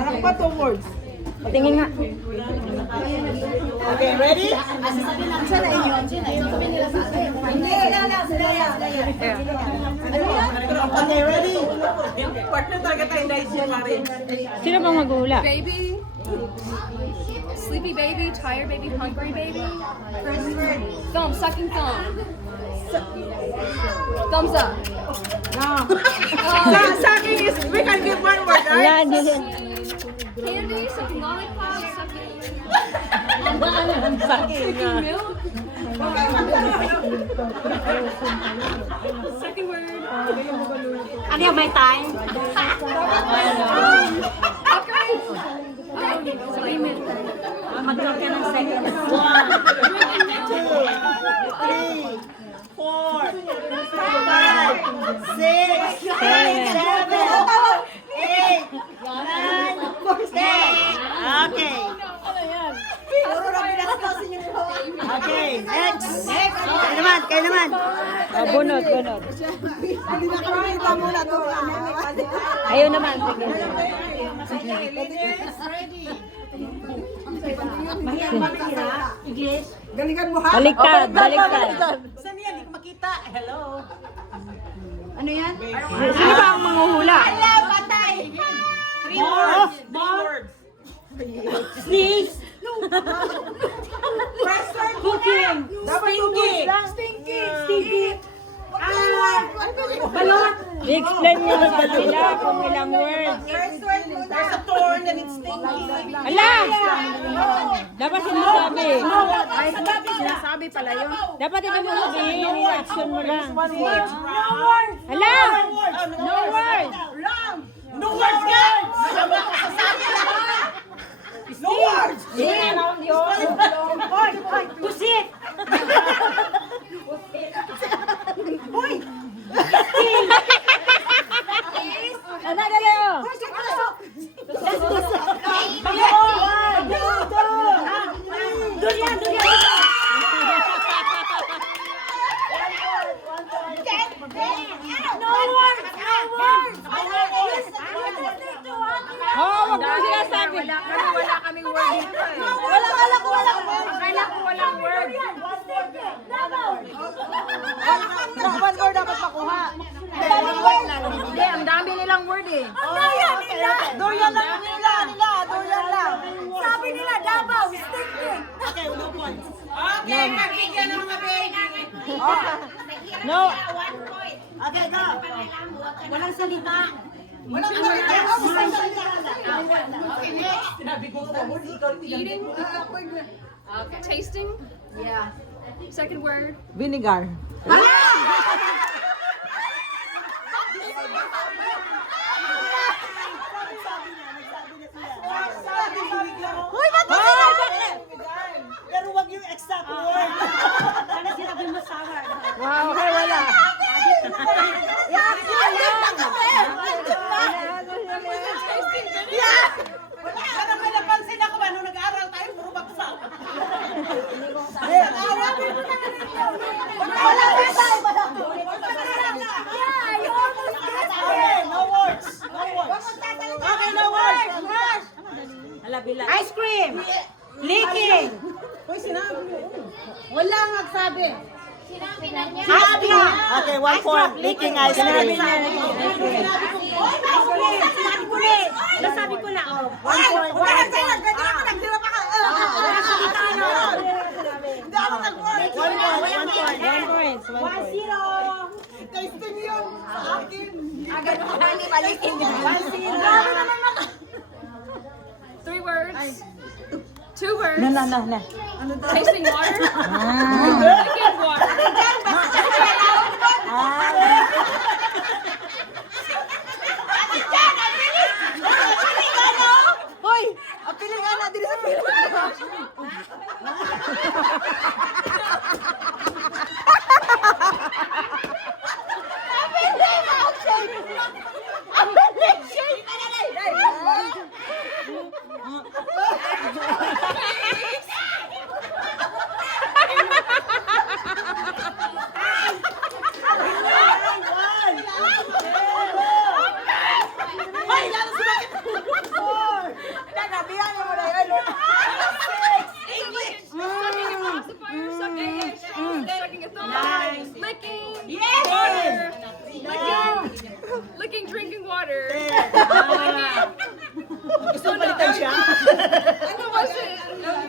Anak pa 2 words. Patingin nga. Okay, ready? Okay, ready? Partner talaga tayo dahil siya rin. Sino bang maghula? Baby, sleepy baby, tired baby, hungry baby. Thumb, sucking thumb. Thumbs up. Sa akin is, we can give 1 word, right? Wala, hindi. Candy, sucking lollipop, sucking Sakit nga. milk. Second word. Ano yung may time? Okay. Mag-talk ka ng second. 1, 2, 3, 4, 5, 6, 7, 8, 9, 10. Okay. Okay, next. Kayo naman. Oh, bunot, bunot. Hindi na kami kita muna to. Ayaw naman. Sige. Galingan mo ha? Baliktad, baliktad. Saan yan? Hindi ko makita. Hello. Sino ba ang manguhula? Patay! 3 words. 3 words. Sneeze. Cooking. Stinky. Stinky. Balot. I-explain nyo sa sila kung ilang words. There's a thorn and it's stinky. Ala! Dapat sinasabi. Sinasabi pala yun. Dapat hindi mo sabihin. I-action mo lang. No words. Hala! No words. Wrong. No words, guys. No words. Hoy! Hoy! Pusit! Hoy! Ano na leo? Durian! Durian! No words! No words! Oh, wag mo sinasabi. Wala kaming word dito eh. Wala ko. Akala ko walang word. One word dapat makuha. Hindi, ang dami nilang word eh. Durian lang nila. Durian lang. Sabi nila, Davao, stinky. Okay, no points. Okay, makikita ng mga No. Okay, go. Walang salita. Walang salita. Eating. Tasting. Yeah. Second word. Vinegar. Hoy, ba't pero wag yung exact word. Ano sinabi mo sa akin? Wow, okay, wala. Parang may napansin ako ba nung nag-aaral tayo, puro bagsak. No words. Okay, no words. Ice cream. Licking. Hoy, sinabi mo. Wala nga nagsabi. Ice cream. Okay, 1 point. Licking ice cream. Nasabi ko lang. Ay, wala nang sa'yo. Ganyan ako nagdirap ako. Hindi ako nag-word. 1 point. 1 point. Tasting yun sa akin. Three words. 2 words. Na. Tasting water. Ah. Drinking water. Hoy, ang piling nga na din sa piling. Gusto mo balitan siya?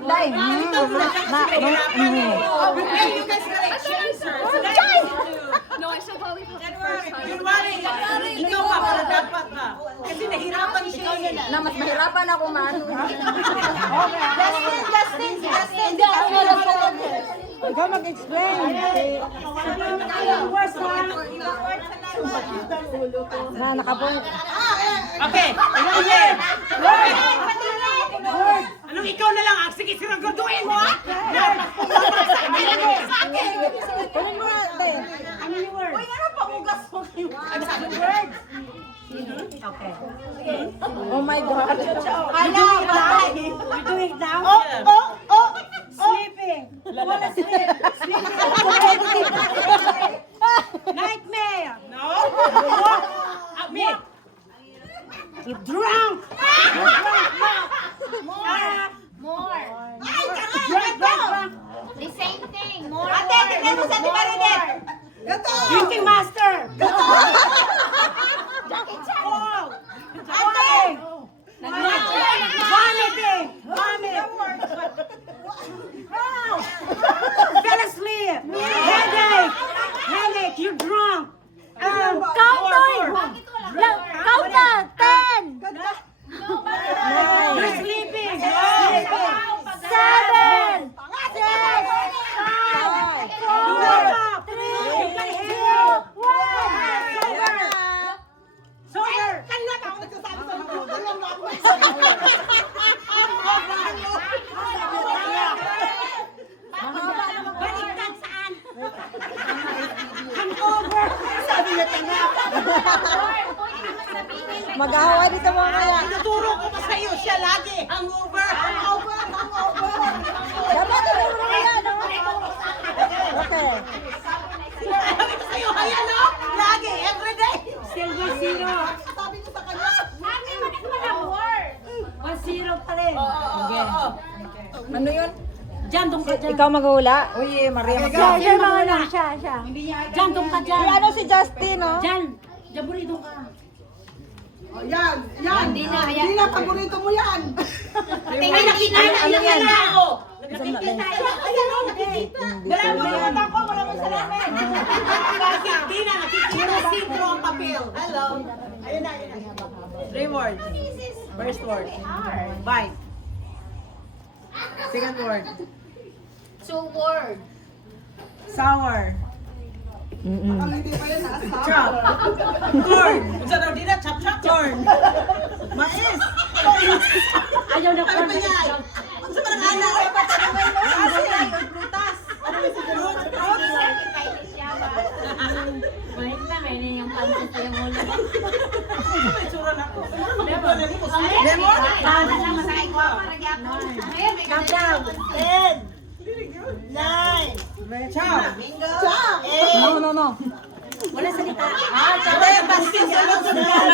Dai. Okay, you guys gotta exchange, sir. So No, I should probably put the first one. Kunwari, ikaw pa, para dapat ka. Kasi nahirapan siya eh. Na mas mahirapan ako maano. Hindi ako walang Ikaw mag-explain. Na, nakapong. Okay, okay. Anong ikaw na lang? Sige, siragurduin mo, ha? Sa akin. Kunin mo nga, te. Uy, ano pa mugas mo? Oh my God. You do it now? Sleeping. Wala sleep. Nightmare. No? Me. You drunk. More. Drunk. The same thing. More. Ate, tignan mo sa Ate Marinette. Drinking master. Ate. Vomiting. Vomit. Fell asleep. Headache. Headache. You're drunk. Count na. 10. You're sleeping. 7. 6. 5. 4. 3. 2. 1. Sober. Baliktad saan? Hangover. Sabi niya tanga. Mag-ahawa dito mga kaya. Tinuturo ko pa sa'yo, siya lagi. Hangover. Dapat ito mo yan, no? Okay. Sabi ko sa'yo, ayan o. Lagi, everyday. Silver zero. Sabi ko sa kanya. 1-0 pa rin. Ano yun? Diyan, doon ka dyan. Ikaw mag-uula? Uy, Maria mag-ahawa. Siya, mga lang. Siya. Diyan, doon ka dyan. Ano si Justin, no? Diyan. Diyan, burito ka. Hindi na. paborito mo yan. Tingnan na kinain. Ano yan? Nakikita. Ayan o, nakikita. Wala mo yung mata ko, wala mo salamin. Hindi na, nakikita sintro ang papel. Hello. Ayun na, ayun na. 3 words. First word. Bite. Second word. 2 words. Sour. Chop. Corn. Unsa daw di na chop chop corn. Mais. Ayaw na Ano ko. ba yan? Unsa ba ang ana ay patanungan mo? Asi ay prutas. Ano ba si fruit? Balik na, may yung pansit sa yung ulo. May tsura na ko. Lemon. Lemon. Sana lang masakay ko para gyapon. Ngayon, may Count down. 10. 9. Chop. Chop. No. Wala salita. Sabi, bastin sa sunod.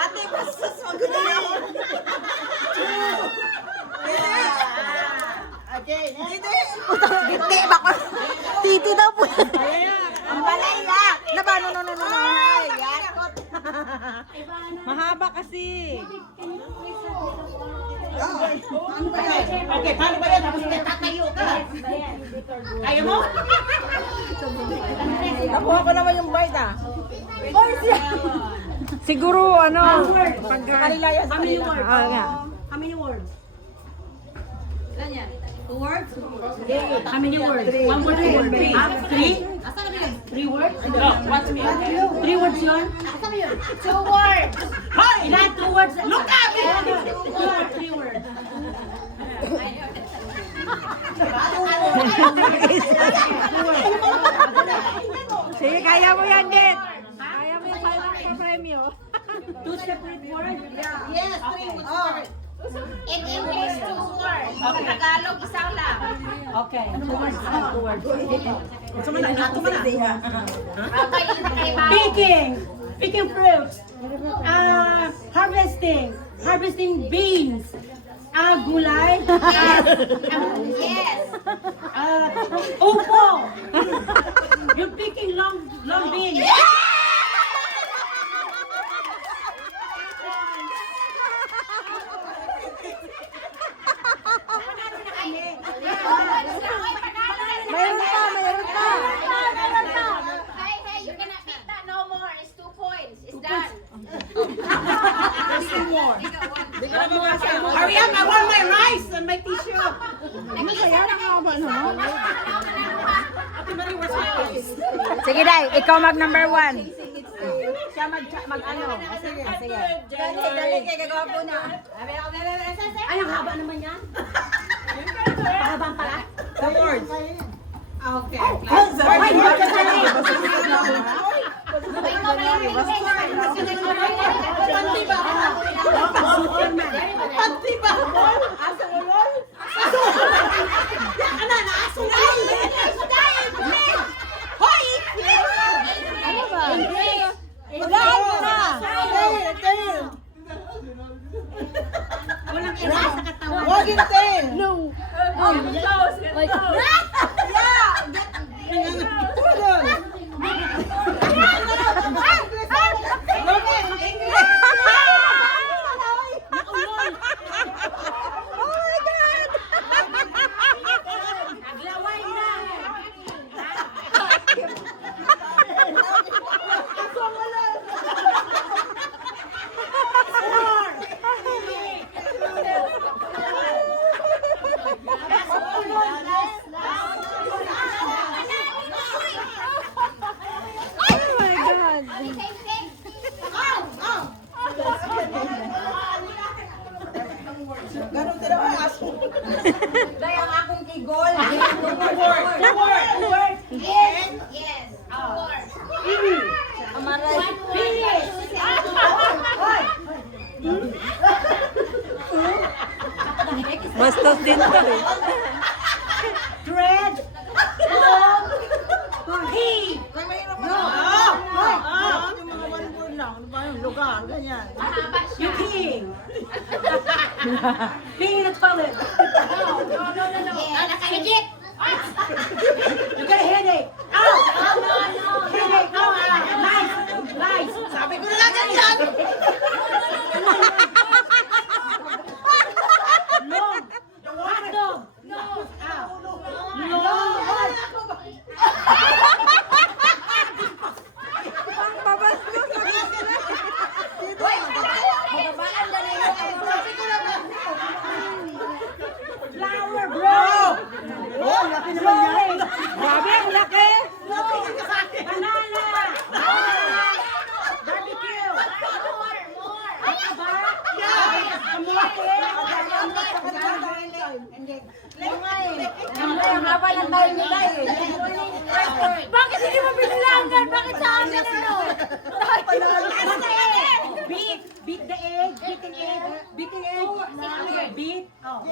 Ate, bastos magaling. 2. Again. Hindi, bako. Titi daw po. Ang balay ya. Naba, no. Ay, yakot. Mahaba kasi. Okay, paano ba yan? Tapos tatayo ka. Ayaw mo? Nakuha ko naman yung bite, ah. Siguro, ano, pagkakalilayan sa How many kanila. words? Nga. How many words? Ilan yan? 2 words? How many words? 1 word, 2 word. 3? Asan na ba yun? 3 words? No, what's me? 3 words yun? Asan na yun? 2 words! Hoy! Ilan? 2 words? Look at me! 2 words, 3 words. Sige, kaya mo yan, Jet. Kaya mo yan sa premyo. 2 separate words? Yes, 3 words. In English, 2 words. Sa Tagalog, isa lang. Okay. 2 words. 2 words. Gusto mo na, ato mo na. Picking fruits. Harvesting beans. Gulay. Yes. Upo! You're picking long beans. Mayroon pa, mayroon pa. Hey, you cannot beat that no more. It's 2 points. It's done. Hurry up, I want my rice and my tissue. Ano kaya? Nakakaba naman. Ate Marie, where's my rice? Sige, Day. Ikaw mag number 1. Siya mag-ano. Sige, sige. Dali, kaya gagawa po na. Ay, ang haba naman yan. Pahabang pala. The words. Okay. Panti ba? Panti ba? Asa ulol? Ano na? Asa ulol? Hoy! Ano ba? Wala na. Walang erase sa katawan. Wag yung tail. Like, Naglaway na. Oh my God. Ganun din ako aso. Day, ang akong kigol. yes, yes. Of course. Bastos din to eh. Dread. He. Yung mga one word lang. Ano ba yung lugar? Ganyan. Mahaba You siya. peeing. Peeing in the toilet. Nakahigit. You got a headache. Ow! Headache. Ow! Lice. Lice. Sabi ko na lang ganyan. Long. Hot dog. Flower, bro. Oh, laki naman yan. Grabe, ang laki. Banana. Barbecue. Ang haba ng tayo ni Day eh. Bakit hindi mo binilangan? Bakit sa akin ano? Beat. Beat the egg. Beating egg. Beating egg. Beat. Oh.